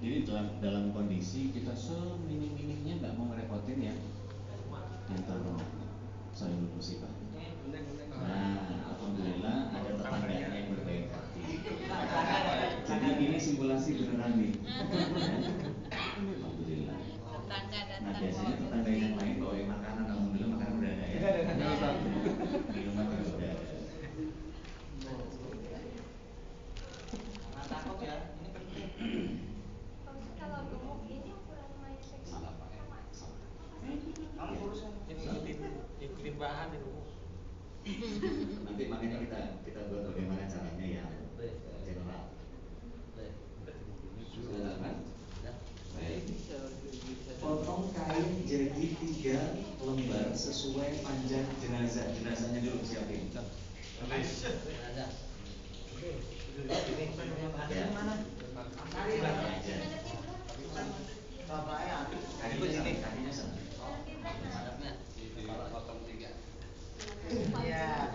Jadi dalam kondisi kita seminim-minimnya nggak mau ngerepotin ya yang terhormat Sohibul Musibah. Nah, alhamdulillah ada tetangganya yang berbaik hati. Jadi ini simulasi beneran nih. Alhamdulillah. Nah biasanya tetangga yang lain bawain makanan, alhamdulillah makanan udah ada ya. Minuman juga udah ada. Takut ya, ini penting. Kalau gemuk ini ukuran mayat sama? Iklim bahan itu. Nanti makanya kita buat bagaimana caranya ya general. Sudah kan? Baik. Potong kain jadi 3 lembar sesuai panjang jenazah. Jenazahnya dulu siapin. Jenazah. Ya. Kakinya sana. Hadapnya. Potong 3. Iya.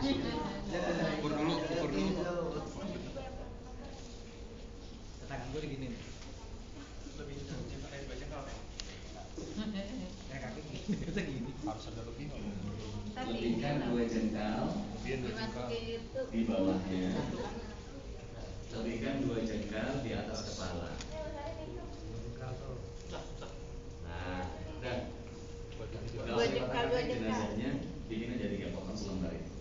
Ukur dulu. Tangan gue digini nih. Lebih pakai baju kau. Ya kaki segini. Harus ada lebih. Lebihkan 2 jengkal di bawahnya. Lebihkan 2 jengkal di atas kepala. Nah, udah. Kalau dipatahkan jenazahnya, bikin aja 3 potong selembar itu.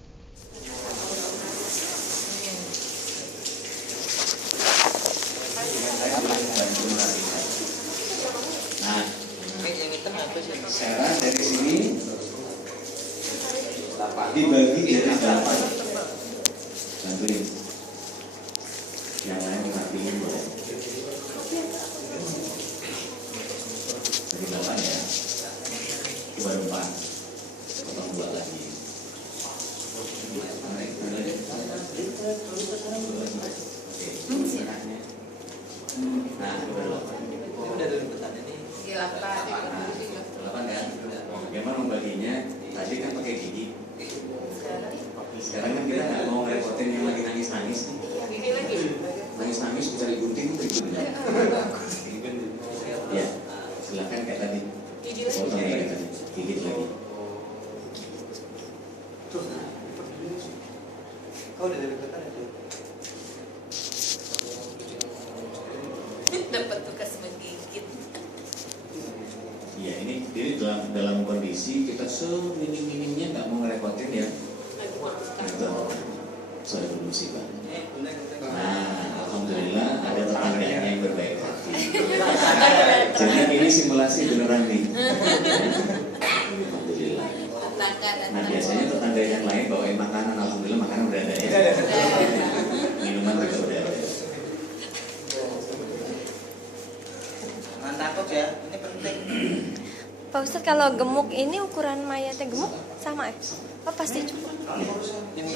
Saya bantu merapikan. Nah, sekarang dari sini dibagi jadi 8. Bantuin. Yang lain merapiin boleh. Jadi 8 ya. Baru 4. Potong 2 lagi. Oke. Nah, baru 8. Ini udah dari petan ini. 8 kan? Bagaimana membaginya? Tadi kan pakai gigi. Sekarang kan kita nggak mau ngerepotin yang lagi nangis-nangis nih. Nangis-nangis mencari gunting itu ya. Ya, silakan kayak tadi. Potong kayak tadi, gigit lagi. Kau udah dari petan itu. Dapat tugas menggigit. Iya, ini jadi dalam kondisi kita seminim-minimnya nggak mau ngerepotin ya. Itu Sohibul Musibah. Nah, alhamdulillah ada tetangganya yang berbaik hati. Jadi ini simulasi beneran nih. Alhamdulillah. Nah biasanya tetangga yang lain bawain makanan, alhamdulillah makanan udah ada ya. Minuman juga udah ada. Jangan takut ya, ini penting. Pak Ustadz, kalau gemuk ini ukuran mayatnya gemuk sama ya? Oh pasti cukup. Ini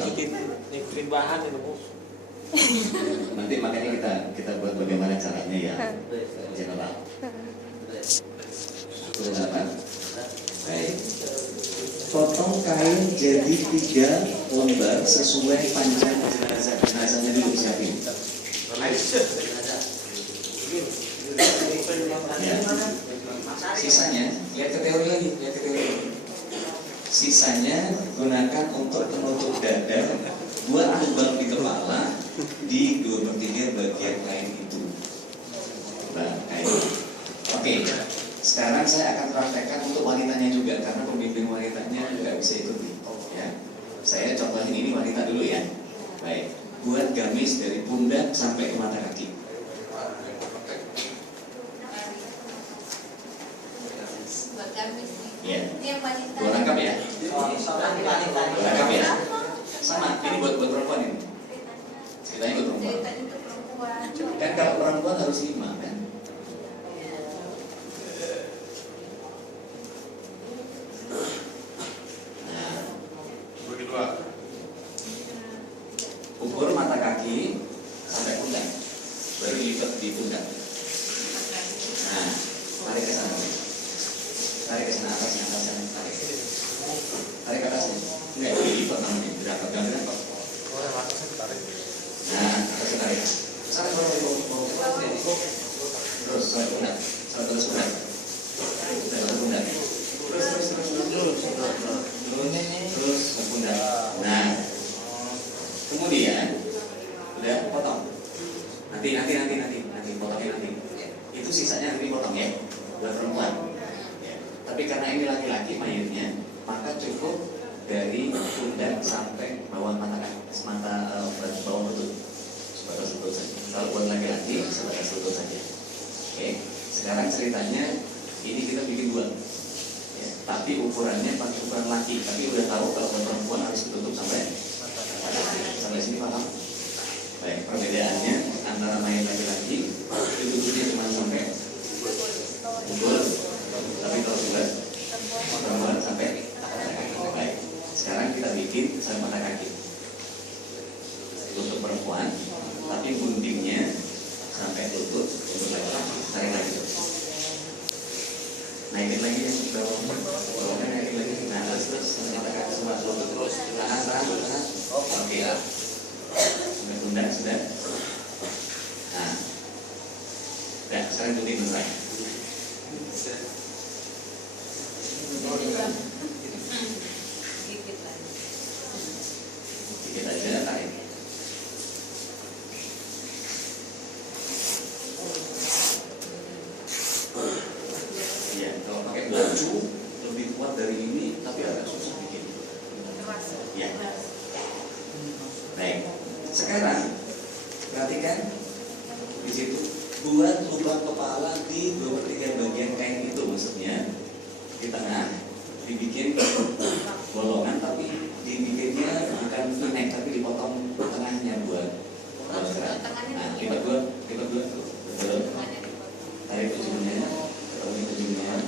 iklim bahan itu bu. Nanti makanya kita buat bagaimana caranya ya general. Sudah kan? Baik. Potong kain jadi 3 lembar sesuai panjang jenazah. Jenazahnya dulu siapin. Ya. Sisanya, lihat ke teori lagi, Sisanya gunakan untuk penutup dada 2 lubang di kepala di 2/3 bagian kain itu. Nah, kain. Oke. Sekarang saya akan praktekkan untuk wanitanya juga karena pembimbing wanitanya nggak bisa ikuti. Ya. Saya contohin ini wanita dulu ya. Baik. Buat gamis dari pundak sampai ke mata kaki. Buat gamis nih. Ya. Ini yang wanita. Gua rangkap ya. Rangkap ya. Sama. Ini buat perempuan ini. Ceritanya buat perempuan. Ceritanya untuk perempuan. Kan kalau perempuan harus 5 kan. Ukur mata kaki sampai pundak, baru lipat di pundak. Nah, tarik ke sana, tarik ke sana atasnya, tarik ke atasnya. Enggak dilipat namanya, berapa gambaran kok? Nah, atasnya tarik. Sana baru terus sampai pundak, sampai terus pundak, sampai terus pundak, terus ke pundak. Nah, kemudian udah potong. Nanti potongnya nanti. Itu sisanya nanti potong ya, buat perempuan. Ya. Tapi karena ini laki-laki mayatnya, maka cukup dari pundak sampai bawah bawah lutut, sebatas lutut saja. Kalau buat laki-laki sebatas lutut saja. Oke. Sekarang ceritanya ini kita bikin dua. Ya, tapi ukurannya pakai ukuran laki. Tapi udah tahu kalau buat perempuan harus ditutup sampai sini, paham? Baik, perbedaannya antara mayat laki-laki tutupnya cuma sampai pukul, tapi kalau buat perempuan sampai mata kaki. Baik, sekarang kita bikin sampai mata kaki untuk perempuan, tapi guntingnya sampai lutut untuk laki-laki. Tarik lagi, naikin lagi ya, bawahnya naikin lagi. Nah, terus sampai mata kaki semua lutut terus, tahan. Oke ya. Sudah pundak sudah. Nah, ya sekarang gunting dulu. Dikit aja tarik. Ya, kalau pakai baju lebih kuat dari ini, tapi agak susah bikin. Ya. Baik. Sekarang perhatikan di situ, buat lubang kepala di 2/3 bagian kain itu, maksudnya di tengah dibikin bolongan, tapi dibikinnya bukan V-neck, tapi dipotong tengahnya buat gerak. Nah, lipat dua, betul. Tarik ujungnya, ketemu ujungnya.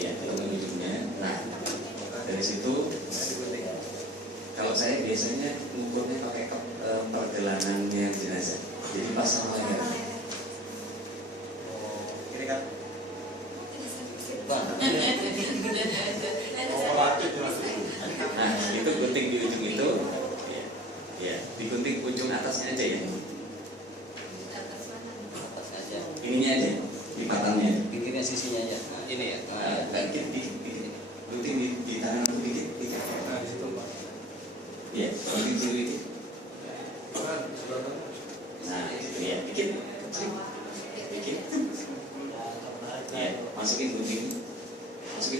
Iya, ketemu ujungnya. Nah, dari situ kalau saya biasanya ngukurnya pakai pergelangannya jenazah, jadi pasang leher. Kira kan? Nah, itu gunting di ujung itu, ya, digunting ujung atasnya aja ya. Ininya aja, di patangnya. Bikinnya sisinya aja. Ini ya. Dikit. Gunting di tangan itu dikit. Ya, gunting dikit. Nah, itu ya, dikit. Ya, masukin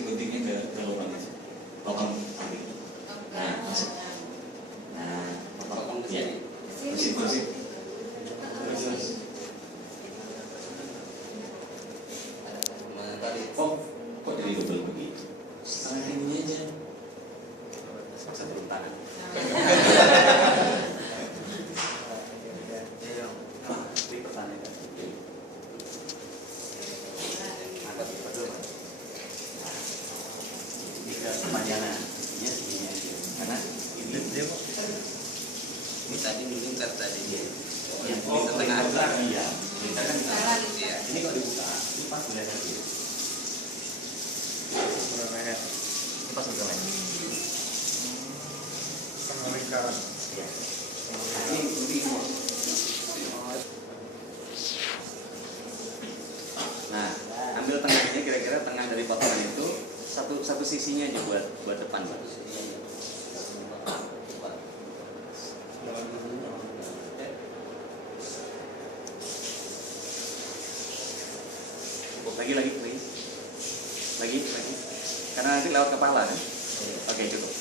guntingnya ke lubang itu. Potong ambil. Nah, masuk. Nah, potong ya. Bersih. Terus. Kok jadi double begitu? Setengah ini aja. Satu tangan. Lipat tangan. Tiga kepanjangan. Ya, segini aja. Karena ini dia kok. Ini tadi mungkin tadi dia. Yang di tengah iya. Kita kan ini kok dibuka. Ini pas udah tadi. Ini pas udah lagi. Lingkaran. Nah, ambil tengahnya, kira-kira tengah dari potongan itu satu sisinya aja buat depan, Pak. Cukup lagi, please. Lagi. Karena nanti lewat kepala kan? Oke, cukup.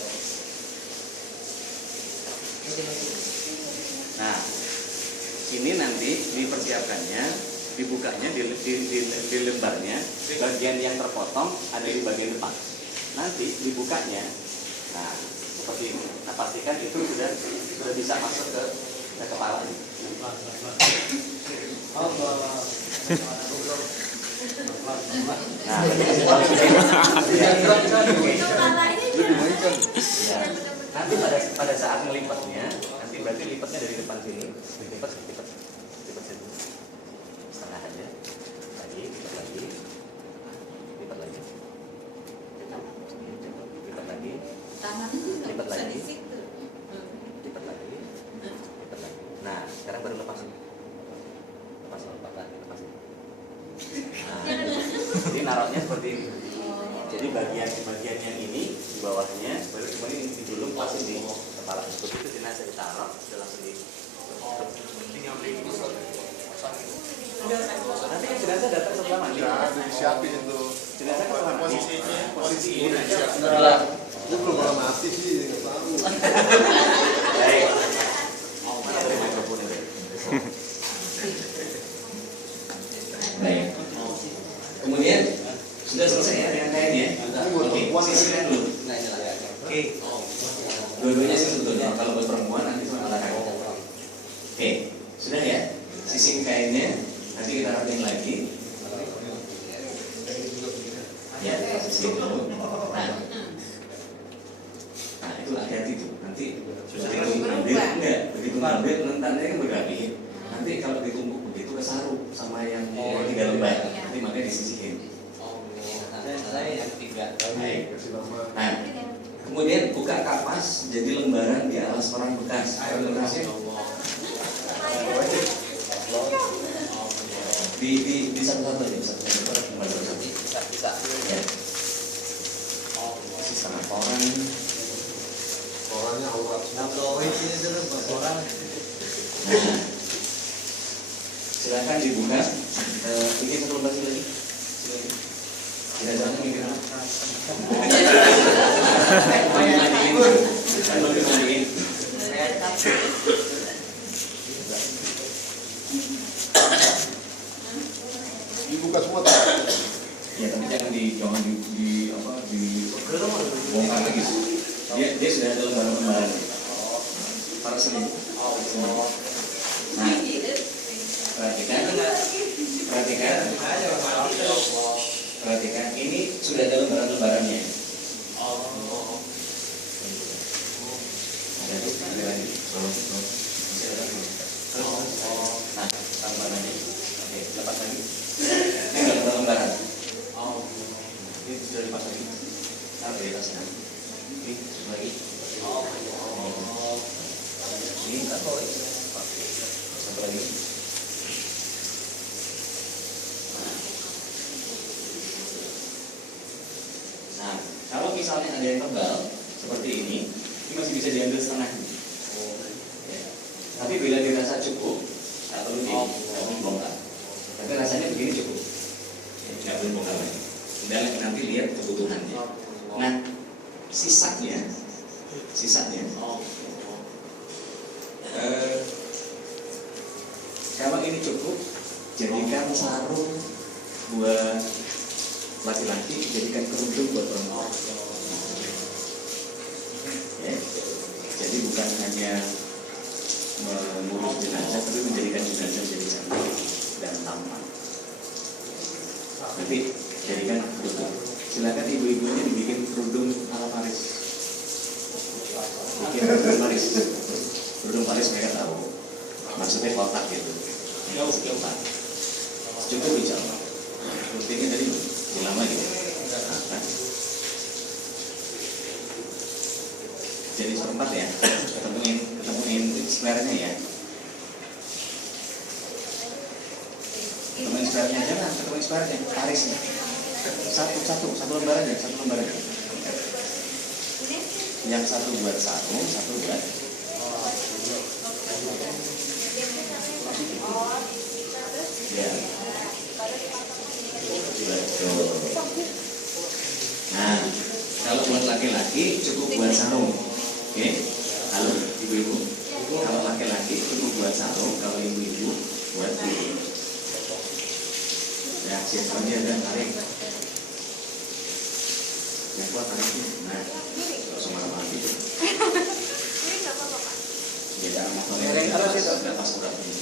Nah, ini nanti dipersiapkannya, dibukanya di lembarnya, bagian yang terpotong ada di bagian depan. Nanti dibukanya, nah seperti ini. Nah, pastikan itu sudah bisa masuk ke kepala ini. Nah, nanti pada saat ngelipatnya, nanti berarti lipatnya dari depan sini, lipat sini, setengah aja, lipat lagi, lipat lagi, Tangannya juga lipat bisa lagi, di situ. lipat lagi. Nah, sekarang awalnya seperti ini. Jadi bagian yang ini di bawahnya, baru cuma ini digulung pasti di kepala. Begitu jenazah ditaruh, sudah langsung di. Nanti kan jenazah datang setelah mandi. Ya, udah disiapin itu. Jenazah kan setelah mandi. Posisi ini aja. Nah, lu belum pernah mati sih, nggak tahu. Baik. Mana dari mikrofon ini? Baik. Kemudian sudah selesai ya dengan kainnya. Oke, sisihkan dulu. Oke. Dua-duanya sih sebetulnya. Kalau buat perempuan nanti cuma alat kain. Oke, sudah ya. Sisih kainnya. Nanti kita rapiin lagi. Ya, sisih dulu. Nah, itu hati-hati tuh. Nanti begitu ngambil enggak, begitu ngambil rentannya kan berapi. Nanti kalau ditumpuk begitu kesaru sama yang 3 lembar. Nanti makanya disisihin. Saya yang 3. Baik. Nah, kemudian buka kapas jadi lembaran di alas orang bekas. Orang bekasnya di satu-satu aja, satu-satu. Bisa. Ya. Setengah orang. Orangnya aurat. Orang. Nah, silakan dibuka. Ini satu lembar lagi. Silakan. Tidak jangan mikir. Belum dimandiin. Dibuka semua tak? Ya tapi jangan bongkar lagi. Dia sudah ada lembaran-lembaran. Para sini. Nah, perhatikan. Ini sudah ada lembaran-lembarannya. Ada tuh, ada lagi. Masih ada lagi. Nah, tambah lagi. Oke, lepas lagi. Ini ada lembaran. Ini sudah lepas lagi. Taruh di atasnya. Ini satu lagi. Ini satu lagi. Nah, kalau misalnya ada yang tebal seperti ini masih bisa diambil setengah. Ya. Tapi bila dirasa cukup, tak perlu dibongkar. Tapi rasanya begini cukup. Tidak perlu bongkar lagi. Dan nanti lihat kebutuhannya. Nah, sisanya kalau ini cukup, jadikan sarung buat laki-laki, jadikan kerudung buat perempuan. Ya. Jadi bukan hanya mengurus jenazah, tapi menjadikan jenazah jadi cantik dan tampan. Nanti jadikan kerudung. Silakan ibu-ibunya dibikin kerudung ala Paris. Bikin kerudung Paris. Kerudung Paris mereka tahu. Maksudnya kotak gitu. Enggak usah kotak. Cukup hijau. Guntingnya tadi lama gitu. Nah. Jadi seperempat ya. Ketemuin square-nya ya. Ketemuin square-nya aja lah. Ketemuin square-nya. Parisnya. Satu lembaran ya. Yang satu buat sarung, satu buat ya. Nah, kalau buat laki-laki cukup buat sarung. Oke? Halo, ibu-ibu. Kalau laki-laki cukup buat sarung, kalau ibu-ibu buat ini. Ya, siapkan dia dan tarik. Yang kuat tarik ini. Nah, langsung marah gitu. Ya, jangan masalahnya. Sudah pas urat ini.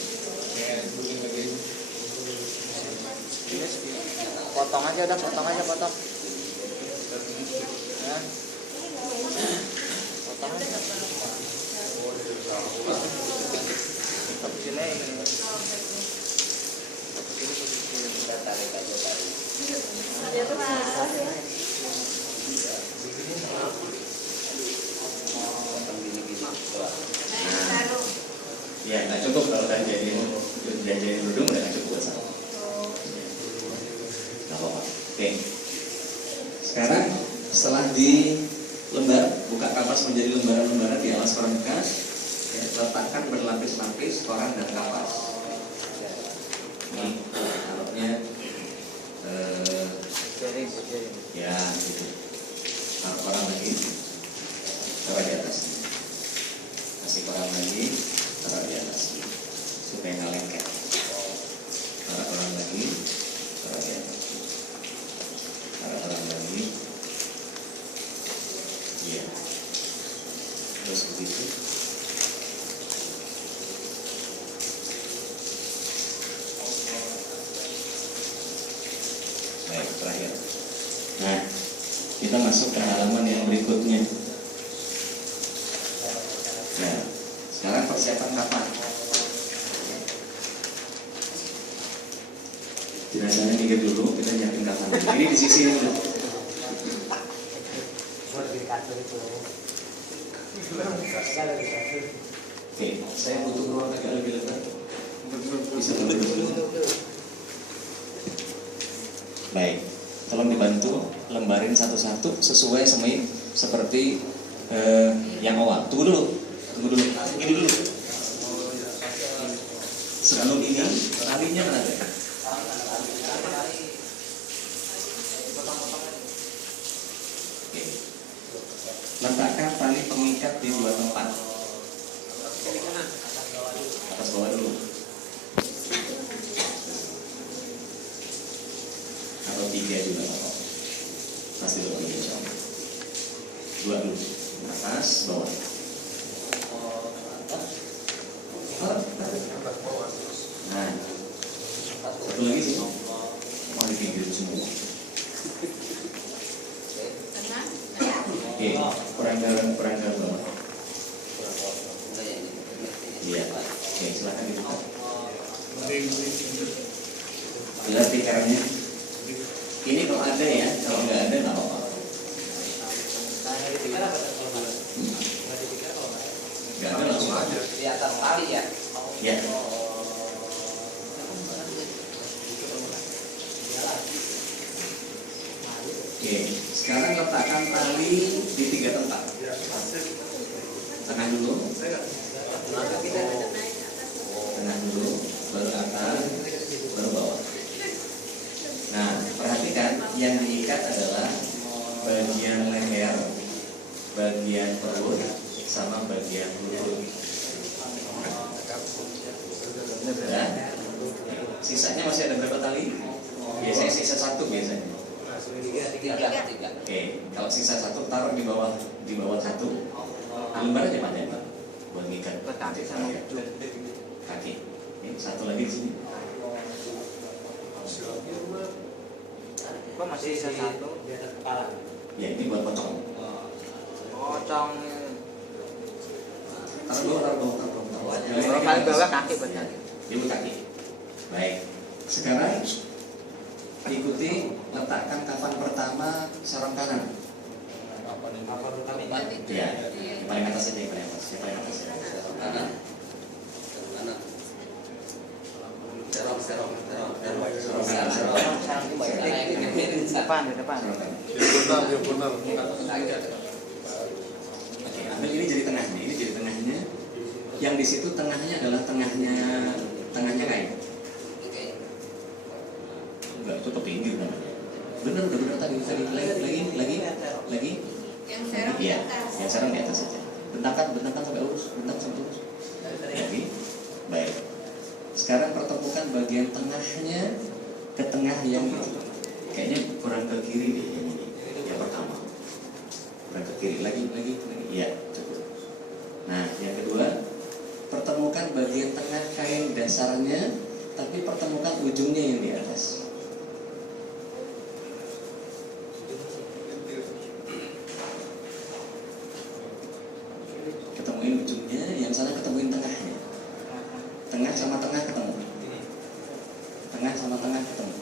Potong aja ya. Potong aja. Potong aja. Sini. Kita tarik aja tadi. Ya, nggak cukup kalau kan jadi kerudung udah nggak cukup buat sarung. Nggak apa-apa. Oke. Sekarang setelah di lembar, buka kapas menjadi lembaran-lembaran di alas koran bekas, ya, letakkan berlapis-lapis koran dan kapas. Ini taruhnya ya gitu. Taruh koran lagi, taruh di atas. Kasih koran lagi, taruh di atas supaya nggak lengket. Taruh koran lagi, taruh di atas. Taruh koran lagi. Iya. Terus begitu. Baik, terakhir. Nah, kita masuk ke halaman yang berikutnya. Nah, sekarang persiapan kapan? Jenazahnya mikir dulu, kita nyiapin kapan. Ini di sisi dulu. Oke, saya butuh ruang agak lebih lebar. Bisa lebih dulu. Baik, tolong dibantu lembarin satu-satu sesuai seperti yang awal. Tunggu dulu. Ini dulu. Sebelum ini, talinya mana ada? Oke. Letakkan tali pengikat di dua tempat. Atas bawah dulu. Atau tiga juga apa? Pasti dulu tiga sama. Dua dulu. Atas bawah. Nah, satu lagi sih. Mau dipinggir semua. Oke, kurang dalam bawah. Iya. Oke, silakan dibuka. Lihat tikernya. Ini kalau ada ya, kalau nggak ada nggak apa-apa. Nggak ada langsung aja. Di atas tali ya. Ya. Oke, sekarang letakkan tali di tiga tempat. Tengah dulu. Tengah dulu, baru atas, baru bawah. Nah, perhatikan yang diikat adalah bagian leher, bagian perut, sama bagian lutut. Dan sisanya masih ada berapa tali? Biasanya sisa satu biasanya. Tiga. Oke, kalau sisa satu taruh di bawah satu. Lembar aja mana Pak? Buat ngikat. Kaki sama ujung. Kaki. Ini satu lagi di sini. Kok masih sisa satu? Di atas kepala. Ya ini buat potong. Pocong. Taruh bawah. Kalau paling bawah kaki buat kaki. Ini buat kaki. Baik. Sekarang ikuti letakkan kafan pertama sarung kanan. Ya, yang paling atas aja, yang paling atas. Kanan. Depan. Dia benar. Oke, ambil ini jadi tengahnya. Ini jadi tengahnya. Yang di situ tengahnya adalah tengahnya kain. Enggak, itu ke pinggir namanya. Benar tadi lagi. Yang serong di Iya, atas. yang serong di atas saja. Bentangkan sampai lurus, Lagi. Baik. Sekarang pertemukan bagian tengahnya ke tengah yang itu. Kayaknya kurang ke kiri nih yang ini. Yang pertama. Kurang ke kiri lagi. Iya, cukup. Nah, yang kedua, pertemukan bagian tengah kain dasarnya, tapi pertemukan ujungnya yang di atas. Ketemuin ujungnya, yang sana ketemuin tengahnya. Tengah sama tengah ketemu. Tengah sama tengah ketemu.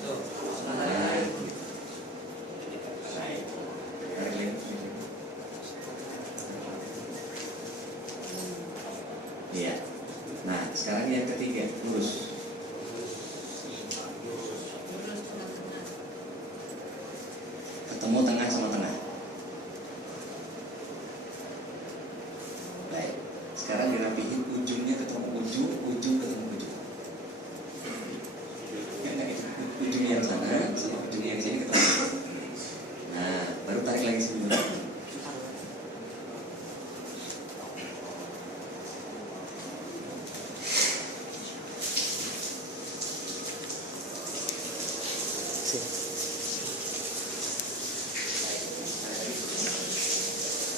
Iya. Nah, sekarang yang ketiga, lurus. Ketemu tengah sama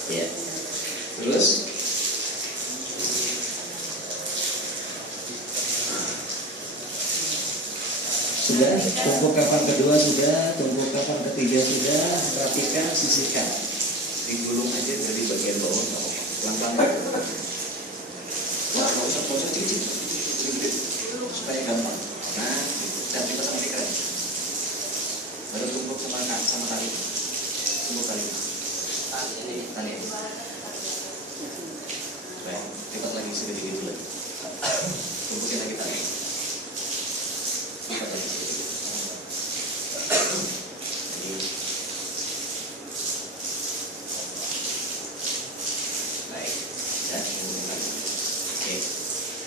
Ya. Terus sudah, tumpuk kafan kedua sudah, tumpuk kafan ketiga sudah, rapikan, sisihkan. Digulung aja dari bagian bawah, nggak apa-apa. Pelan-pelan. Nggak usah dikit, supaya gampang. Nah, dan kita sama keren. Baru tumpuk sama tali. Tumpuk tali. Tali. Baik, lipat lagi sedikit dulu. Tumpukin lagi tali. Lipat lagi sedikit. Baik, ya, oke,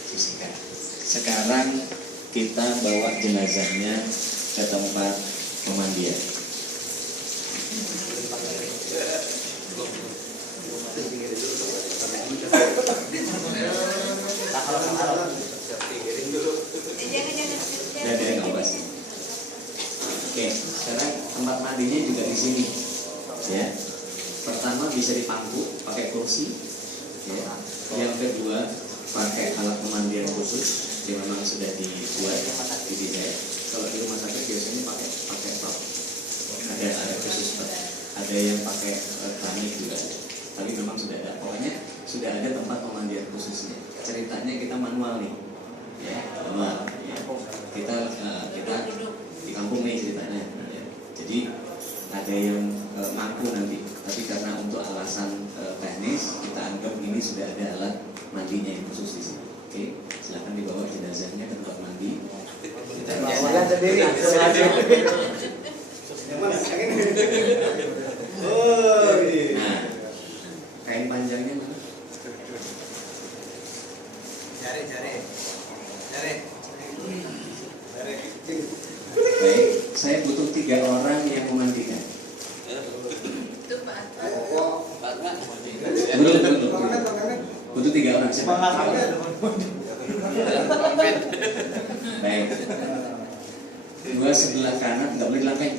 sisihkan. Sekarang kita bawa jenazahnya ke tempat pemandian. Dan nggak pasti. Oke, sekarang tempat mandinya juga di sini. Ya, pertama bisa dipangku pakai kursi. Ya. Yang kedua pakai alat pemandian khusus yang memang sudah dibuat di desain. Kalau di rumah sakit biasanya pakai prop. Ada khusus, ada yang pakai keramik juga. Tapi memang sudah ada. Pokoknya sudah ada tempat pemandian khususnya. Ceritanya kita manual nih. Ya, manual. Ya. Kita di kampung nih ceritanya. Ya. Jadi ada yang mampu nanti, tapi karena untuk alasan teknis kita anggap ini sudah ada alat mandinya yang khusus di sini. Oke, silakan dibawa jenazahnya ke tempat mandi. Kita Bawa sendiri. Nah, kain panjangnya mana? Cari. Baik, saya butuh 3 orang yang memandikan. Itu Pak. Belum. Butuh 3 orang. Siapa? Baik. 2 sebelah kanan, nggak boleh dilangkain.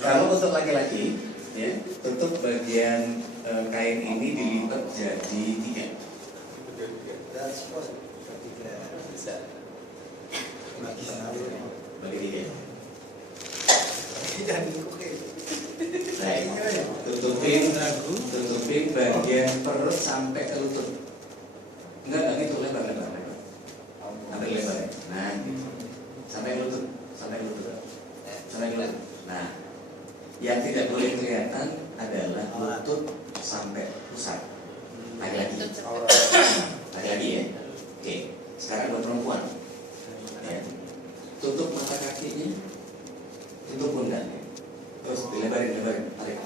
Kalau untuk laki-laki, ya, tutup bagian kain ini dilipat jadi 3. Bagi 3. Baik. Tutupin bagian perut sampai ke lutut. Enggak gitu, lebar. Sampai lebar. Nah, gitu. Sampai lutut. Nah, yang tidak boleh kelihatan adalah lutut sampai pusat. Lagi-lagi ya. Oke. Sekarang buat perempuan. Ya. Tutup mata kakinya, tutup pundaknya. Terus dilebarin, tarik,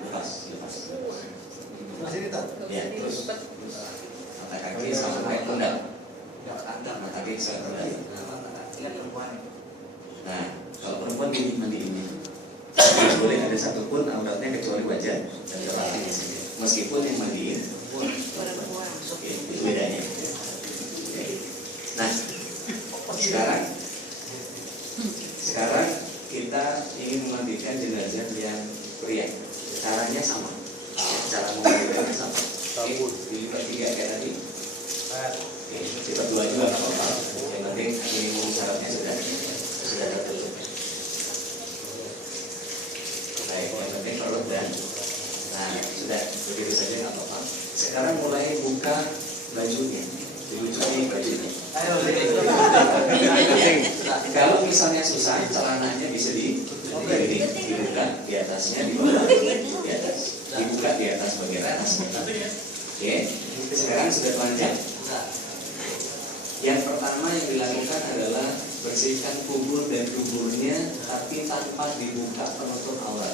lepas. Masih ditat. Ya, terus mata kaki sampai pundak. Mata kaki sampai pundak. Nah, kalau perempuan gini mandiinnya, tidak boleh ada satupun auratnya kecuali wajah dan kepala di sini. Meskipun yang mandiin perempuan. Oke, itu bedanya. Oke. Nah, sekarang kita ingin memandikan jenazah yang pria. Caranya sama. Cara memandikannya sama. Oke, dilipat 3 kayak tadi. Oke, lipat 2 juga nggak apa-apa. Yang penting minimum syaratnya sudah tertutup. Baik, yang penting perut dan sudah begitu saja nggak apa-apa. Sekarang mulai buka bajunya, dilucuti bajunya. Kalau misalnya susah, celananya bisa dibuka di atasnya, di bawah, di atas, dibuka di atas bagian atas. Oke, sekarang sudah telanjang. Yang pertama yang dilakukan adalah bersihkan kubur dan duburnya, tapi tanpa dibuka penutup aurat.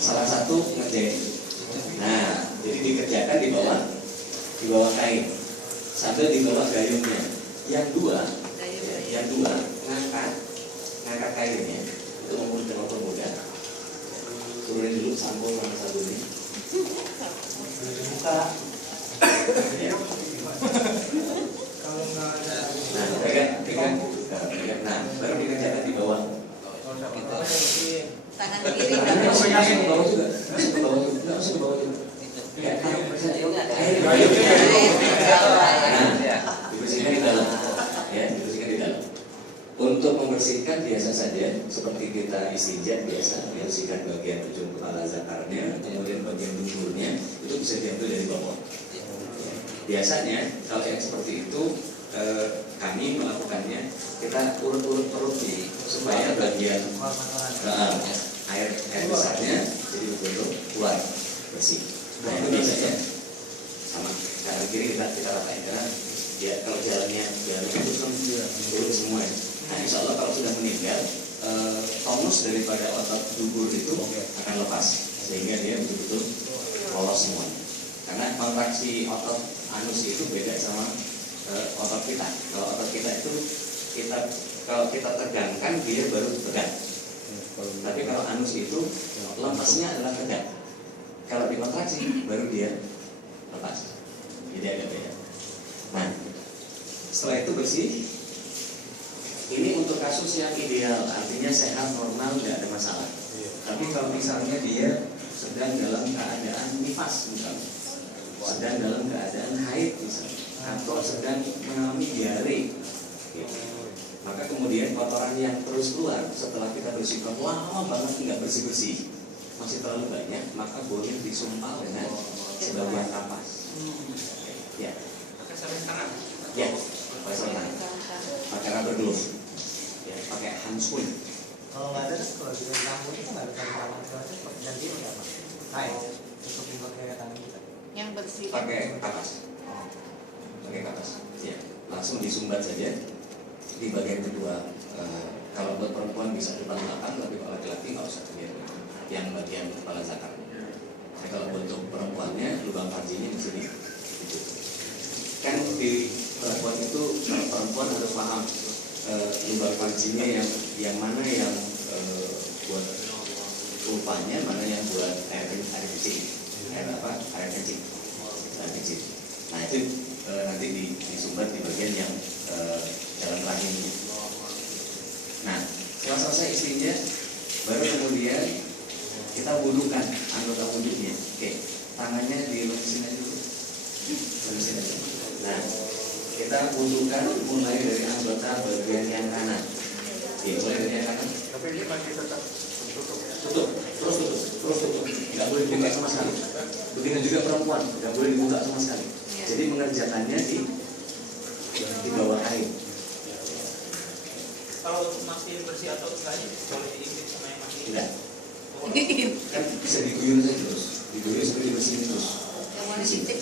Salah satu ngerjain. Nah, jadi dikerjakan di bawah kain, sambil di bawah gayungnya. Yang dua ngangkat kainnya untuk mempermudah. Turunin dulu sampul sama sabunnya. Buka. Ya. Nah, pegang Nah, baru dikerjakan di bawah. Tangan kiri. Tangannya langsung ke bawah juga. Langsung ke bawah juga. Nggak usah ke bawah juga. Ya, dibersihkan di dalam. Ya, dibersihkan di dalam. Untuk membersihkan biasa saja, seperti kita istinja biasa, bersihkan bagian ujung kepala zakarnya, kemudian bagian dubulnya itu bisa diambil dari bawah. Biasanya kalau yang seperti itu kami melakukannya, kita urut-urut perut nih supaya bagian air besarnya jadi betul-betul keluar bersih. Nah itu biasanya sama kanan kiri kita ratain karena ya kalau jalannya itu turun semua. Nah insya Allah kalau sudah meninggal tonus daripada otot dubur itu akan lepas sehingga dia betul-betul lolos semua. Karena kontraksi otot anus itu beda sama otot kita. Kalau otot kita itu kalau kita tegangkan dia baru tegak. Tapi kalau anus itu lepasnya adalah tegak. Kalau dikontraksi baru dia lepas. Jadi agak beda. Nah, setelah itu bersih. Ini untuk kasus yang ideal, artinya sehat, normal, tidak ada masalah. Tapi kalau misalnya dia sedang dalam keadaan nifas misalnya, sedang dalam keadaan haid misalnya, atau sedang mengalami diare, gitu. Maka kemudian kotoran yang terus keluar setelah kita bersihkan lama banget nggak bersih-bersih, masih terlalu banyak, maka boleh disumpal dengan sebagian kapas. Ya. Pakai sarung tangan. Ya, pakai sarung tangan. Pakai rubber glove. Ya, pakai handspun. Kalau nggak ada, kalau di rambut itu nggak ada sarung tangan, ganti udah apa? Kain, untuk dipakai tangan kita. Yang bersih. Pakai kapas. Pakai kapas. Ya, langsung disumbat saja di bagian kedua. Kalau buat perempuan bisa depan belakang, tapi kalau laki-laki nggak usah yang bagian kepala zakar. Nah, kalau untuk perempuannya lubang pancinya di sini. Kan di perempuan itu kalau perempuan harus paham lubang pancinya yang mana yang buat ulpanya, mana yang buat air kencing, air kencing. Nah itu nanti disumbat di bagian yang jalan rahim. Nah setelah selesai istrinya, baru kemudian kita wudukan anggota wudhunya. Oke, tangannya dilurusin aja dulu. Lurusin aja. Nah, kita wudukan mulai dari anggota bagian yang kanan. Oke, mulai dari yang kanan. Tapi ini masih tetap Tutup, terus tutup. Nggak boleh dibuka sama sekali. Begitu juga perempuan, nggak boleh dibuka sama sekali. Jadi mengerjakannya di bawah air. Kalau masih bersih atau enggaknya boleh diikat sama yang masih. Tidak. Kan bisa diguyur saja terus, diguyur sampai dibersihin terus. Yang mana titik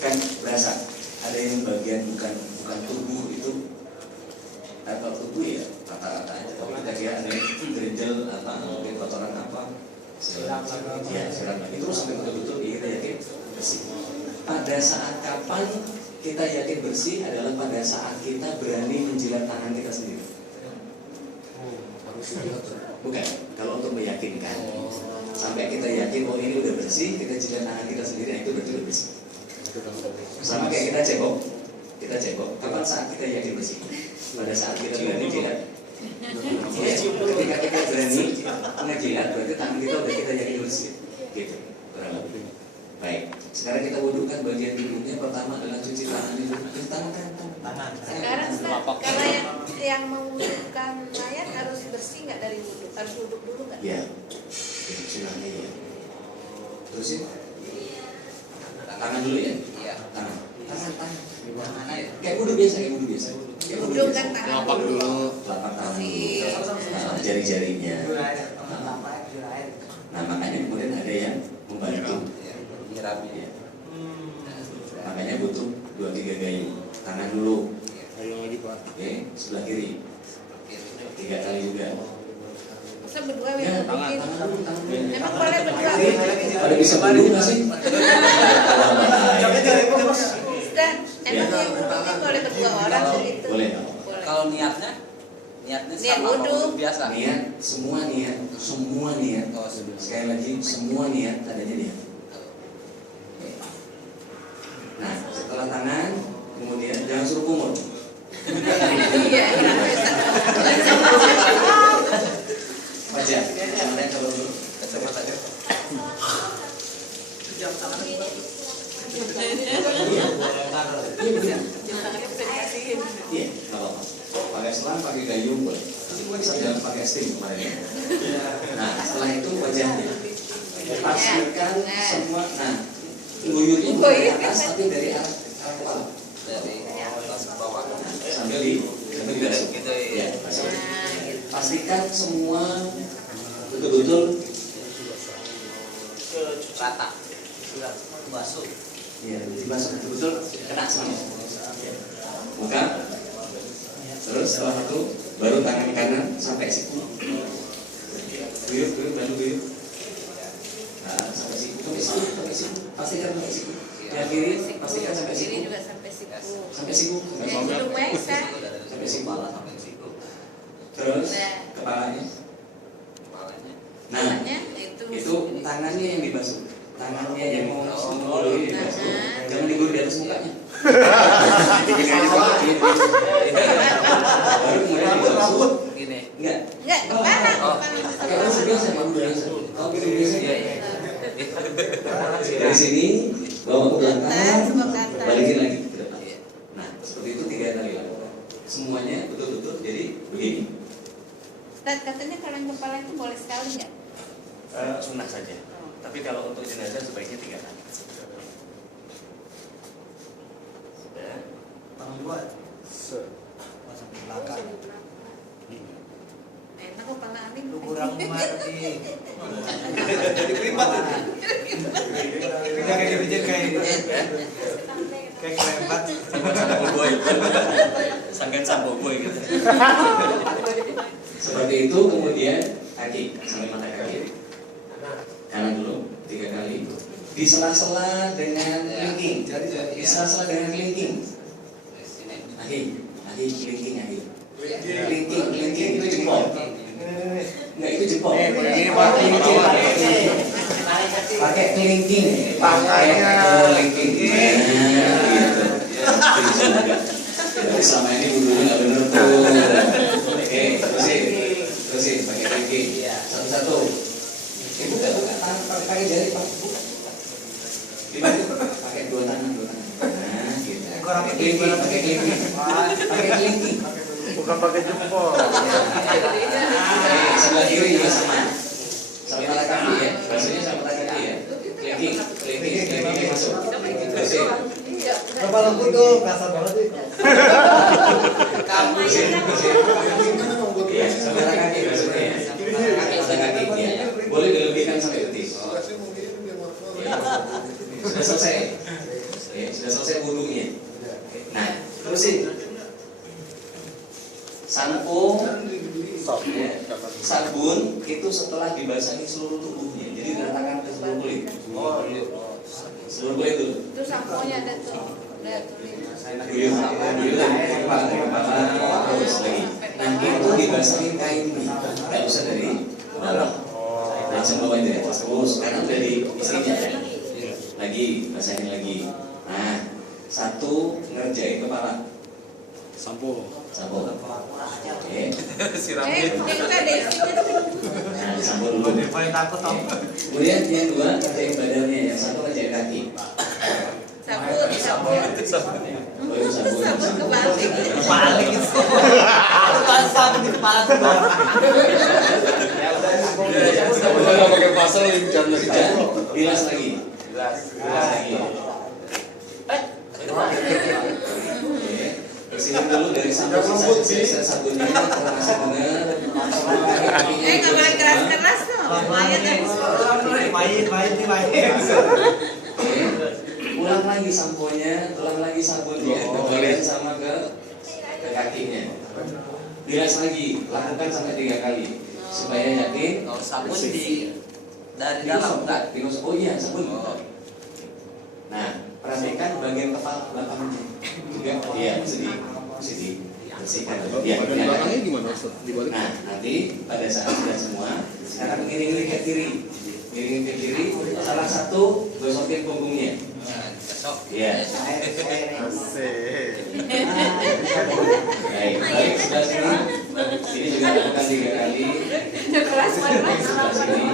Kan berasa ada yang bagian bukan tubuh itu, atau tubuh ya rata-rata aja. Tapi kita kira ada yang gerinjel apa, mungkin kotoran apa, siram lagi terus sampai betul-betul kita yakin bersih. Pada saat kapan kita yakin bersih adalah pada saat kita berani menjilat tangan kita sendiri. Bukan, kalau untuk meyakinkan sampai kita yakin oh ini udah bersih, kita jilat tangan kita sendiri, itu berarti udah bersih. Sama kayak kita cebok, kapan saat kita yakin bersih? Pada saat kita berani jilat. Ya, ketika kita berani ngejilat, berarti tangan kita udah kita yakin bersih. Gitu, kurang lebih. Baik, sekarang kita wudukan bagian tubuhnya. Pertama adalah cuci tangan dulu. Cuci tangan. Sekarang kalau yang mewudukan mayat harus bersih nggak dari wudhu? Harus wudhu dulu nggak? Ya, itu sunahnya ya. Terusin. Tangan dulu ya. Iya. Tangan. Mana ya? Kayak wudhu biasa. Wudhu kan tangan Telapak dulu. Telapak tangan dulu. Bersih. Nah, jari-jarinya. Jura air. Nah, makanya kemudian ada yang membantu. Nyiramin. Ya. Makanya butuh 2-3 gayung. Tangan dulu. Ayo lagi Pak. Oke, sebelah kiri. 3 kali juga. Masa berdua Ya, yang tangan bikin? dulu. Emang boleh berdua? Pada bisa berdua nggak sih? Wah, bahaya. Dan emang yang wudhu boleh berdua orang gitu? Boleh. Boleh. Kalau niatnya Niat sama wudhu. wudhu biasa. Niat, semua niat. Oh, sebelum. Sekali lagi, semua niat adanya niat. Nah, setelah tangan, kemudian Jangan suruh kumur. Iya. Wajah. Kemarin coba dulu. Kacamatanya. Jam tangannya Iya, nggak apa-apa. Pakai selang, pakai gayung boleh. Jangan pakai steam kemarin ya. Nah, setelah itu wajahnya. Pastikan semua. Nah, guyurnya bukan dari atas tapi dari arah kepala. Dari atas ke bawah. Sambil di bawah. Gitu Ya, ya. pastikan semua betul-betul Rata. basuh. ya, dibasuh betul-betul kena semua. Buka. Terus setelah itu baru tangan kanan sampai siku. Guyur, bantu guyur. Nah, sampai siku, sampai siku. Pastikan sampai siku. Yang kiri pastikan sampai siku. Kiri juga sampai siku. Sampai siku. Yang hidung Maisa. Sampai siku. Sampai siku. Terus kepalanya. Nah, Tangannya itu tangannya yang dibasuh. Tangannya yang mau dibasuh. Jangan diguyur di atas mukanya. Baru kemudian dibasuh. Gini. Enggak. enggak kepala. Pakai basuh biasa, baru biasa. Kalau gitu biasa. Iya, iya. Dari sini bawa ke belakang, Bawa ke atas. balikin lagi ke depan. Nah, seperti itu 3 kali lakukan. Semuanya betul-betul jadi begini. Ustaz, katanya kalau yang kepala itu boleh sekali nggak? Sunnah saja. Tapi kalau untuk jenazah sebaiknya 3 kali. Sudah. Tangan dua. Pasang ke belakang. Enak kepala Amin. Lu kurang mati. Jadi keribat itu. Kayak kerempat. Sampo boy. Sangkan sampo boy gitu. Seperti itu kemudian kaki sampai mata kaki. Kanan dulu 3 kali. Di sela-sela dengan linking. Di sela-sela dengan linking. Akhir linking. Linking itu jempol. Enggak, itu jempol. Pakai kelingking. Kelingking. Jadi selama ini dulunya nggak bener tuh. Oke, terusin pakai kelingking. Satu-satu. Buka tangan pakai jari pak. Dibantu pakai 2 tangan. Nah, gitu. Pakai kelingking. Bukan pakai jempol. Sebelah kiri juga sama. Sama mata kaki ya. Maksudnya sama mata kaki ya. Kelingking masuk. Terusin. Kepala tuh kasar banget sih. Terusin. Iya, sama mata kaki maksudnya ya. Mata kaki ya. Boleh dilebihkan sampai detik. Ya. Sudah selesai. Ya, sudah selesai wudunya. Nah, terusin. Sampo, ya, sabun itu setelah dibasahi seluruh tubuhnya, jadi diratakan ke seluruh kulit. Seluruh kulit dulu. Itu samponya ada tuh. Udah tulis. Kepala terus lagi. Nah itu dibasahi kain, nggak usah dari bawah. Langsung bawa dari atas terus, karena udah di istrinya lagi basahin lagi. Nah, satu ngerjain kepala. Sampo. Oke. Siramin. Yang itu ada isinya tuh. Nah, sampo dulu. Paling takut tau. Kemudian yang 2 ngerjain badannya, yang 1 ngerjain kaki. Sabun. Oh, itu sabun. Sabun kebalik. Kebalik itu. Pas sabun di kepala tuh. Kalau pakai pasal lincan lagi. Bilas lagi. Bersihkan dulu dari samping sisa sabunnya, terasa benar. Nggak boleh keras-keras tuh. Lumayan kan. Main. Ulang lagi samponya, ulang lagi sabunnya, kembalian sama ke kakinya. Bilas lagi, lakukan sampai 3 kali supaya yakin. Kalau sabun di dari dalam enggak. Oh iya, sabun. Nah, perhatikan bagian kepala belakangnya juga. Iya, mesti dibersihkan. Iya, Belakangnya gimana Ustaz? Dibalik. Nah, nanti pada saat sudah semua, sekarang iring-iring ke kiri. Iring ke kiri, salah satu gosokin punggungnya. Besok. Iya. Asik. Ini juga lakukan 3 kali. Udah keras banget. Sebelah sini.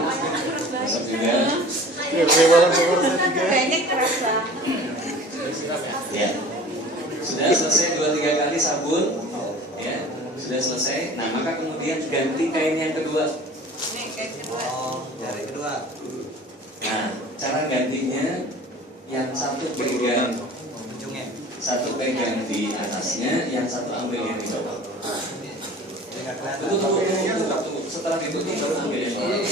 Masuk juga. Kayaknya keras lah. Ya. Sudah selesai 2-3 kali sabun. Ya. Sudah selesai. Nah, maka kemudian ganti kain yang kedua. Ini kayak kedua. Oh, jari kedua. Nah, cara gantinya yang satu pegang, Ujungnya. satu pegang di atasnya, yang satu ambil yang di bawah. Enggak kelihatan. Tunggu. Setelah ditutup baru ambil yang bawah.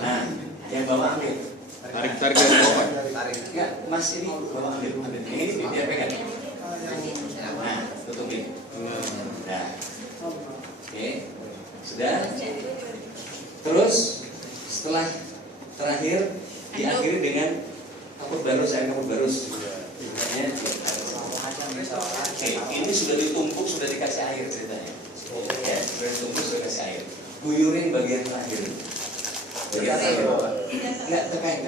Nah, yang bawah ambil. Tarik dari bawah. Tarik. Enggak, Mas ini bawah ambil. Yang ini dia pegang. Nah, tutupin. Nah, oke, sudah. Terus setelah terakhir diakhiri dengan kapur barus, air kapur barus. Oke, ini sudah ditumpuk, sudah dikasih air ceritanya. Ya, sudah ditumpuk, sudah dikasih air. Guyurin bagian terakhir. Bagian terakhir. Enggak, tekan.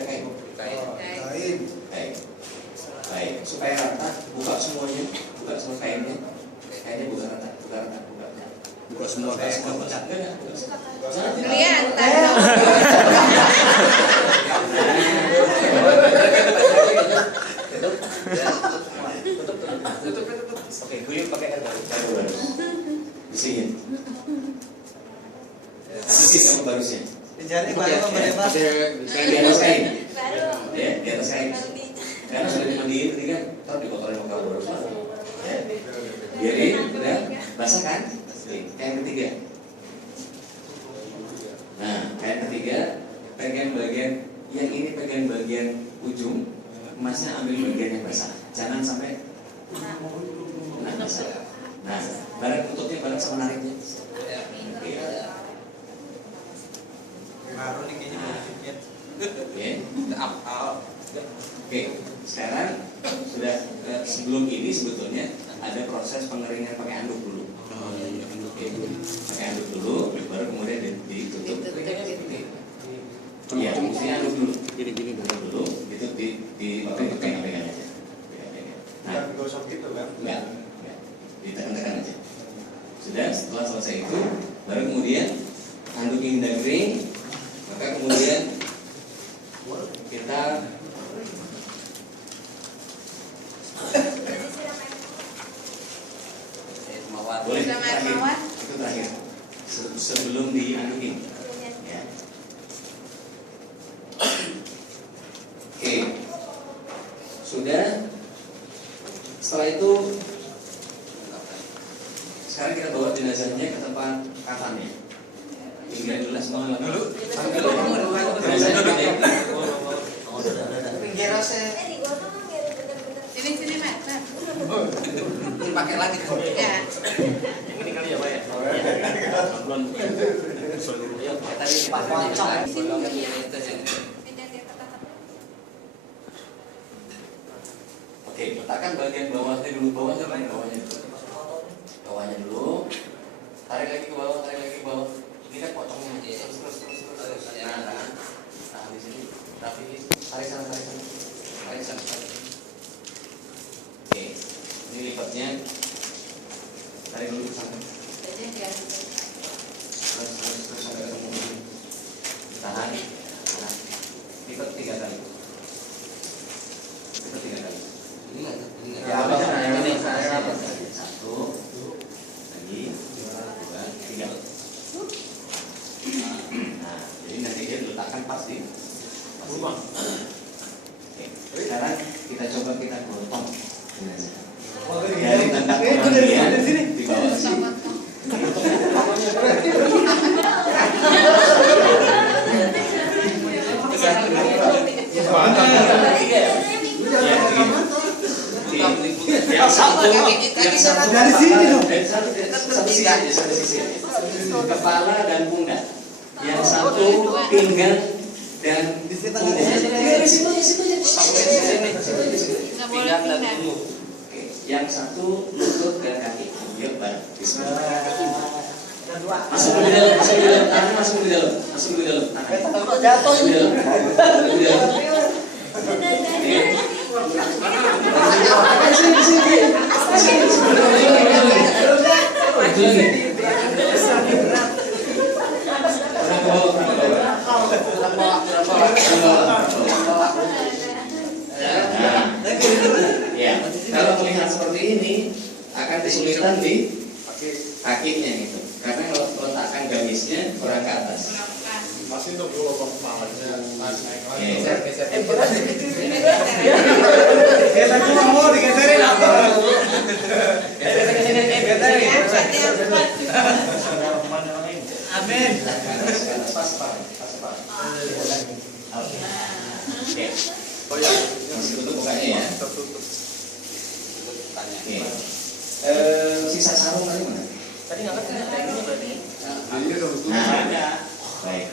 Baik. Supaya rata, buka semuanya, buka semua kainnya. Kainnya buka rata. Buka semua Enggak. Kelihatan. Oke, guyur pakai air baru. Bisingin. Sisi kamu barusnya. Jari baru memberi Mas. Di atas kain. Ya, di atas kain. Karena sudah dimandiin tadi kan, tahu dikotorin sama kamu barus lah. Ya. Biarin, udah basah kan? Kain ketiga. Nah, kain ketiga pegang bagian yang ini, pegang bagian ujung, emasnya ambil bagian yang basah. Jangan sampai basah. Nah, barang tutupnya barang sama nariknya. Oke. Baru nih kayaknya baru sedikit. Oke, sekarang sudah sebelum ini sebetulnya ada proses pengeringan pakai anduk dulu. Oke, pakai anduk dulu, baru kemudian ditutup. Iya, mesti anduk dulu. Gini Dulu, itu pegang aja. Nah, Gosok gitu kan? enggak, ditekan-tekan aja. Sudah, setelah selesai itu, baru kemudian andukin daging, maka kemudian kita boleh Siram air terakhir, mawar. itu terakhir sebelum diadukin. Ya. Oke, sudah. Setelah itu, sekarang kita bawa jenazahnya ke tempat kafannya. Tinggal dulu semua dulu. Jenazahnya di mana? Pinggir saya. Sini Mat. Dipakai lagi tuh. Ya. Ini kali ya, Pak ya. Tadi dipakai. Oke, letakkan bagian bawahnya dulu, bawahnya dulu. Tarik lagi ke bawah. Ini kan pocongnya. Terus. Nah, di sini. Tapi tarik sana. Oke, ini lipatnya. Tarik dulu ke sana. Terus sampai ketemu. Tahan. Lipat 3 kali. Ya, ini. 1 lagi 2 3. Nah, jadi nanti dia diletakkan pasti. Oke, sekarang kita coba gotong dari tempat pemandian di bawah sini. Yang satu Dari sini dong. satu sisi. Kepala dan pundak. Yang satu pinggang dan punggung. Di situ. Pinggang dan punggung. Oke, yang satu lutut dan kaki. Yuk, bareng. Masuk di dalam, tangan masuk di dalam. Jatuh. Masuk di dalam. Sini. Maju lagi. Kurang ke bawah, kurang ke bawah. Ya, kalau melihat seperti ini akan kesulitan di kakinya itu, karena kalau meletakkan gamisnya kurang ke atas. Masih itu dulu kepalanya naik lagi. Biasanya mau digeserin apa? Amin. Pas. Oke. Masih tutup mukanya ya. Oke. Sisa sarung tadi mana? Tadi nggak ngerti ini berarti. Nah, baik.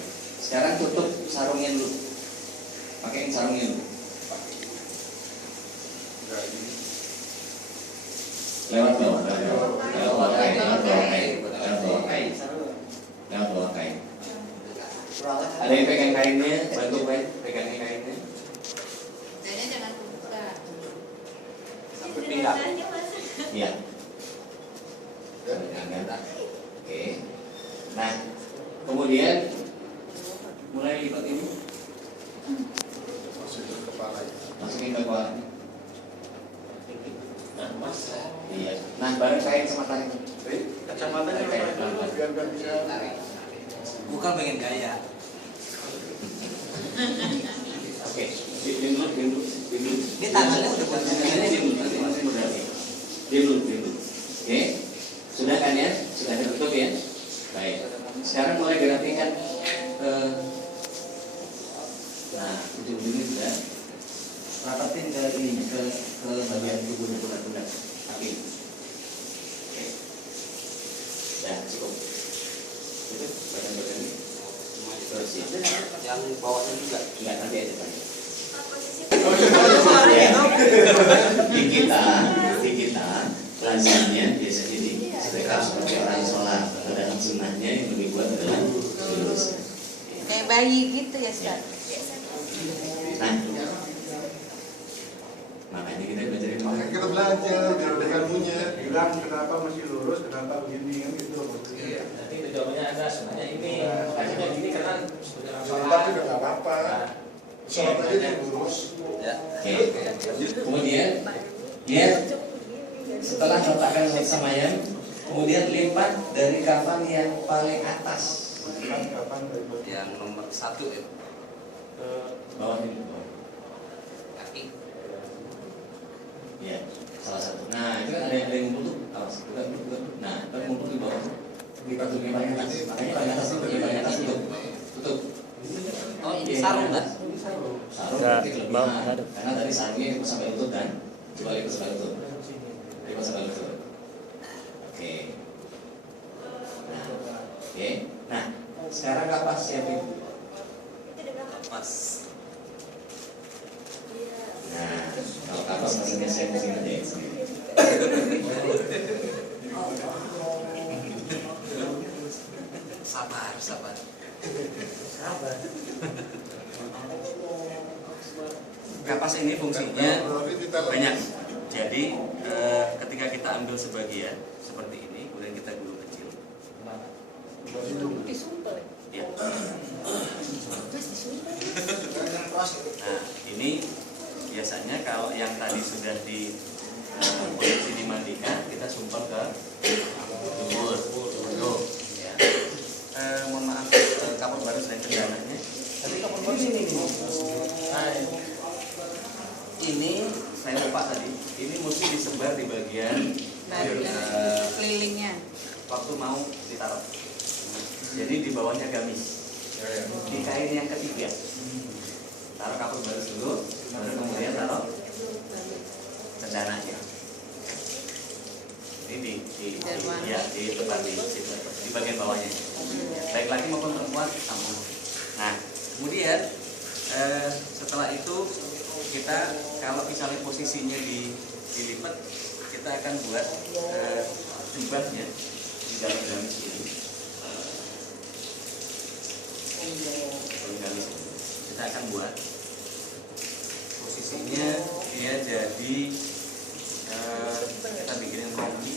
Sekarang tutup sarungnya dulu. Pakein sarungnya dulu. Lewat bawah kain. Ada yang pegang kainnya, bantu pegangin kainnya. Kayaknya jangan buka. Sampai pinggang. Iya. Oke. Nah, kemudian mulai lipat ini. Masukin ke kepala. Iya. Nah, bareng kain sama tarik. Kacamatanya biar bisa. Bukan pengen gaya. Oke. Diam dulu. Ini tangannya udah buat Diam dulu. Oke. Sudah kan ya? Sudah ditutup ya? Baik. Sekarang mulai dirapikan. Nah, ujung-ujungnya sudah. Rapatin ke ini, ke bagian tubuhnya bulat-bulat. Oke. Ya, cukup. Cukup badan-badan ini. Terus ya. Yang bawahnya juga. Enggak, nanti aja Pak. Ya. Di kita lazimnya biasanya di sedekah seperti orang sholat. Dalam sunnahnya yang dibuat adalah lurus. Kayak bayi gitu ya, Ustaz. Nah, makanya kita belajar itu. Makanya kita belajar biar ada ilmunya. Bilang kenapa masih lurus, kenapa begini kan gitu. Iya. Nanti jawabannya ada sebenarnya ini. Akhirnya gini karena Tapi udah nggak apa-apa. Sholat aja yang lurus. Ya. Oke. Kemudian dia setelah meletakkan semayam, kemudian lipat dari kafan yang paling atas. Kapan dari Yang nomor 1 ya. Ke bawah ini. Kaki. Ya, salah satu. Nah, itu kan ada yang ngumpul tuh. Awas, bukan. Nah, kan ngumpul di bawah. Lipat dulu yang paling atas. Makanya paling atas itu, yang paling atas tutup. Oh, ini sarung kan? Sarung berarti kelebihan. Karena tadi sarungnya ikut sampai lutut kan? Coba ikut sampai lutut. Ikut sampai lutut. Oke. Nah, oke. Nah, sekarang kapas siapin. Pas. Nah, kalau kapas maksudnya saya mesti ngerjain sendiri. Sabar. Kapas ini fungsinya banyak. Jadi ketika kita ambil sebagian seperti ini, kemudian kita gulung kecil. Disumpel. Ya. Nah, ini biasanya kalau yang tadi sudah dimandikan, kita sumpel ke dubur. Tuh, ya. Mohon maaf, kapur baru dan kendalanya. Tapi kapur baru ini. Nah, ini saya lupa tadi. Ini mesti disebar di bagian Kelilingnya. waktu mau ditaruh. Jadi di bawahnya gamis. Di kain yang ketiga. Taruh kapur baru dulu, baru kemudian taruh cendananya. Ini di depan di bagian bawahnya. Baik laki maupun perempuan sama. Nah, kemudian setelah itu kita kalau misalnya posisinya dilipat, kita akan buat jubahnya di dalam gamis ini. Gamis ini. Kita akan buat posisinya dia jadi kita bikinin rompi.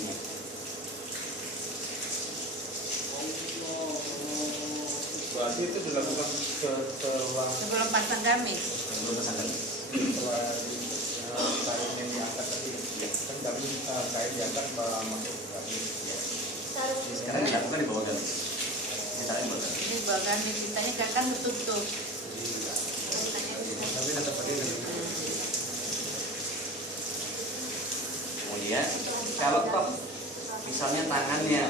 Operasi itu dilakukan setelah sebelum pasang gamis. Sebelum pasang gamis. setelah kain yang diangkat tadi. Kan kami kain diangkat masuk ke gamis. Sekarang dilakukan di bawah gamis. Ditaruh di bawah gamis. Ini bawah gamis, sisanya kan tertutup. Tapi tetap pakai gamis. Kemudian kalau toh misalnya tangannya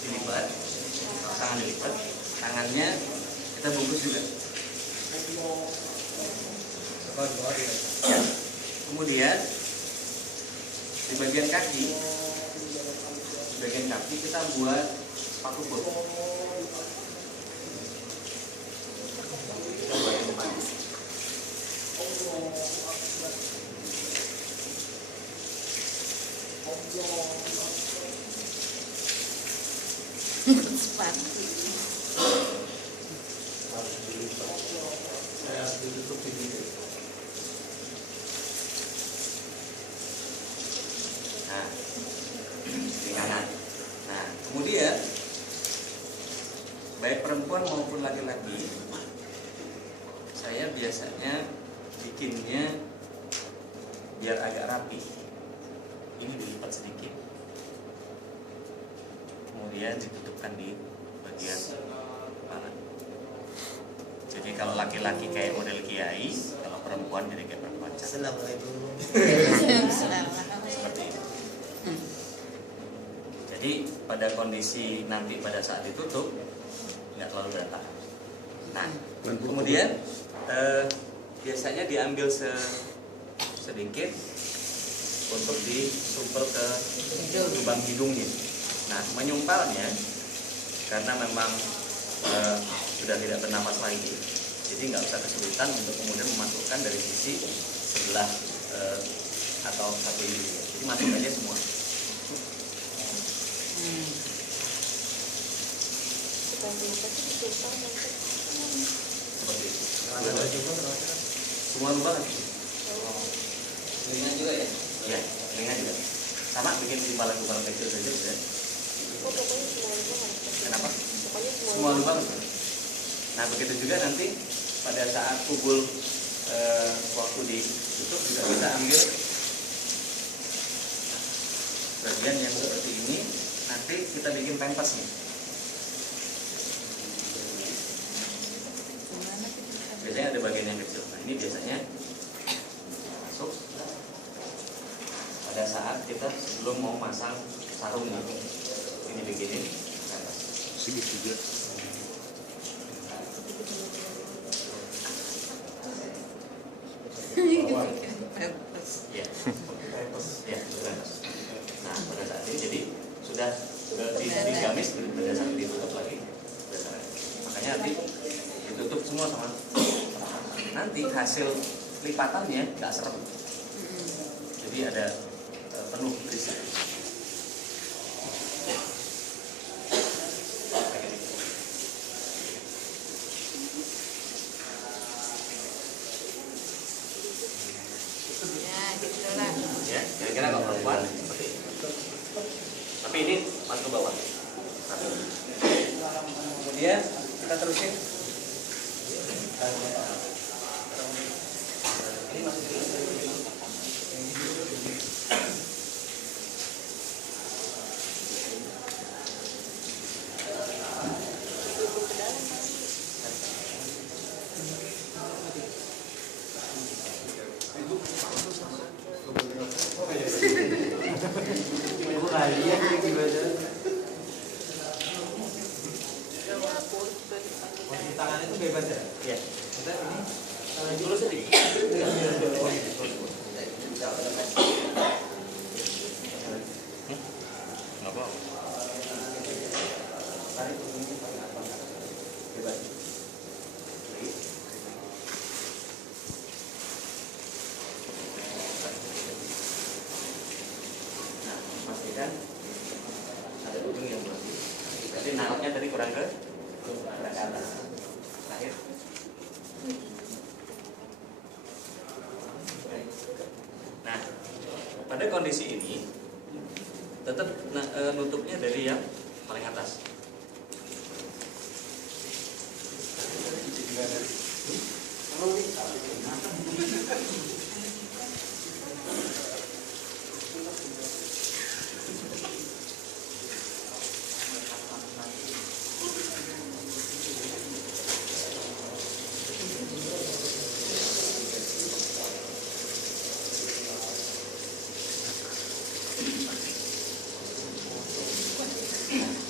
dilipat, tangan dilipat, tangannya kita bungkus juga. Ya. Kemudian di bagian kaki kita buat paku bot. Kita buat yang depan. Sepatu. Nah, di kanan. Nah, kemudian baik perempuan maupun laki-laki, saya biasanya bikinnya biar agak rapi. Ini dilipat sedikit, kemudian ditutupkan di bagian kepala. Jadi kalau laki-laki kayak model kiai, kalau perempuan jadi kayak perempuan. Assalamualaikum. Seperti itu. Jadi pada kondisi nanti pada saat ditutup nggak terlalu berantakan. Nah, kemudian biasanya diambil sedikit untuk disumpel ke lubang hidungnya. Nah, menyumpalnya karena memang sudah tidak bernapas lagi, jadi nggak usah kesulitan untuk kemudian memasukkan dari sisi sebelah atau satu ini. Jadi masuk aja semua. Seperti itu. Semua lubang. Telinga juga ya? Ya, telinga juga. Sama bikin gumpalan-gumpalan kecil saja udah. Kenapa? Semua lubang. Nah, begitu juga nanti pada saat kubul waktu ditutup juga kita ambil bagian yang seperti ini, nanti kita bikin pempasnya. Biasanya ada bagian yang kecil. Nah, ini biasanya masuk pada saat kita sebelum mau masang sarungnya. Ini begini. Segitiga. Ya. Ya, nah, pada saat ini jadi sudah digamis pada saat ditutup lagi. Makanya nanti ditutup semua sama. Nanti hasil lipatannya nggak serem. Jadi ada penuh berisi. Ya, kira-kira kalau perempuan seperti ini. Tapi ini masuk ke bawah. Kemudian kita terusin. Ini masih Tangan itu bebas ya? ya. Kita ini tangan Dulu sedikit. Nggak apa-apa. Bebas. Nah, pastikan ada ujung yang berhenti. Jadi naiknya tadi kurang ke atas. Terakhir. Nah, pada kondisi ini tetap nutupnya dari yang paling atas. Ini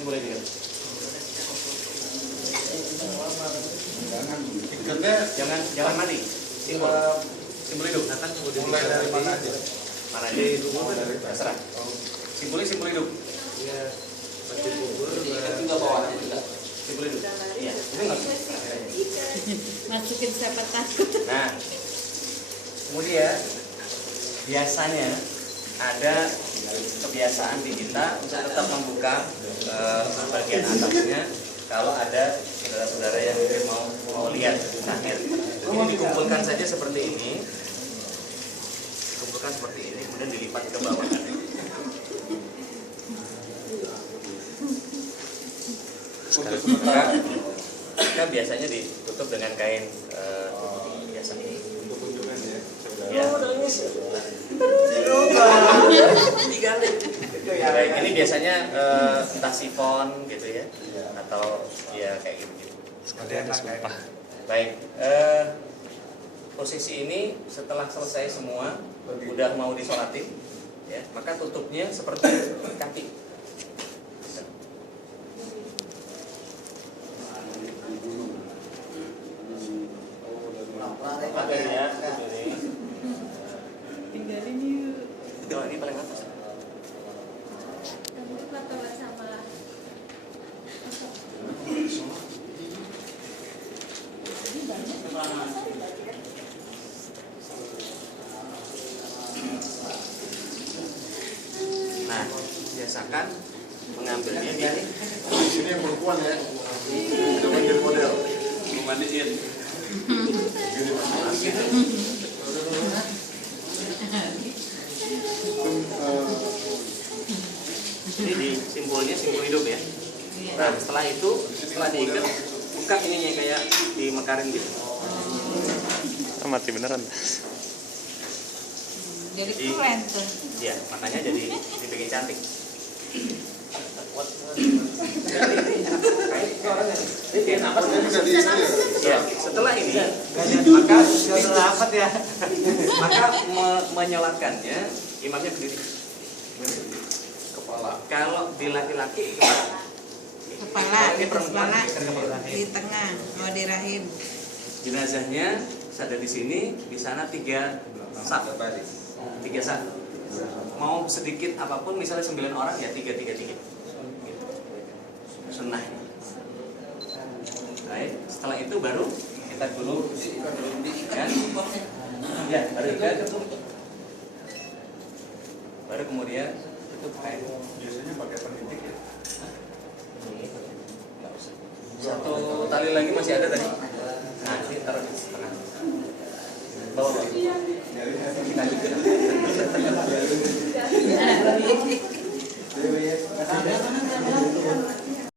boleh dilihat. Jangan mati. Simbol hidup. Mulai dari mana aja? Mana aja itu terserah. Simbol hidup. Juga bawahnya juga. Simbol hidup. Iya. Itu nggak bisa. Masukin siapa takut. Nah, kemudian biasanya ada kebiasaan di kita untuk tetap membuka bagian atasnya kalau ada saudara-saudara yang mungkin mau lihat terakhir. Ini dikumpulkan saja seperti ini, dikumpulkan seperti ini, kemudian dilipat ke bawah. Maka biasanya ditutup dengan kain biasa. Untuk kunjungan ya. Ya. Baik, ini biasanya entah sifon gitu ya, atau ya kayak gitu. Sekalian sumpah. Baik, posisi ini setelah selesai semua, udah mau disolatin, ya, maka tutupnya seperti kaki. Tinggalin yuk. Oh, ini paling atas. Kamu foto bersama. Nah, biasakan mengambilnya di Ini yang perempuan ya. Coba jadi model. mandiin. Ini di simbolnya simbol hidup ya. Nah, setelah diikat, buka ininya kayak dimekarin gitu. Mati beneran. Jadi keren tuh. Ya, makanya jadi dibikin cantik. Ya, setelah ini maka Rapat ya. maka menyolatkannya imamnya berdiri. Kepala. Kalau di laki-laki Kepala ini di perempuan kepala di tengah, oh di rahim. jenazahnya ada di sini, di sana 3 saf. 3 saf. Mau sedikit apapun, misalnya 9 orang ya 3. Sunnah. Baik, setelah itu baru kita dulu kan? Ya, baru ikat. Baru kemudian tutup kain. Biasanya pakai pendidik ya. Nggak usah. Satu tali lagi masih ada tadi. Nah, ini taruh di tengah. Bawa. Kita juga.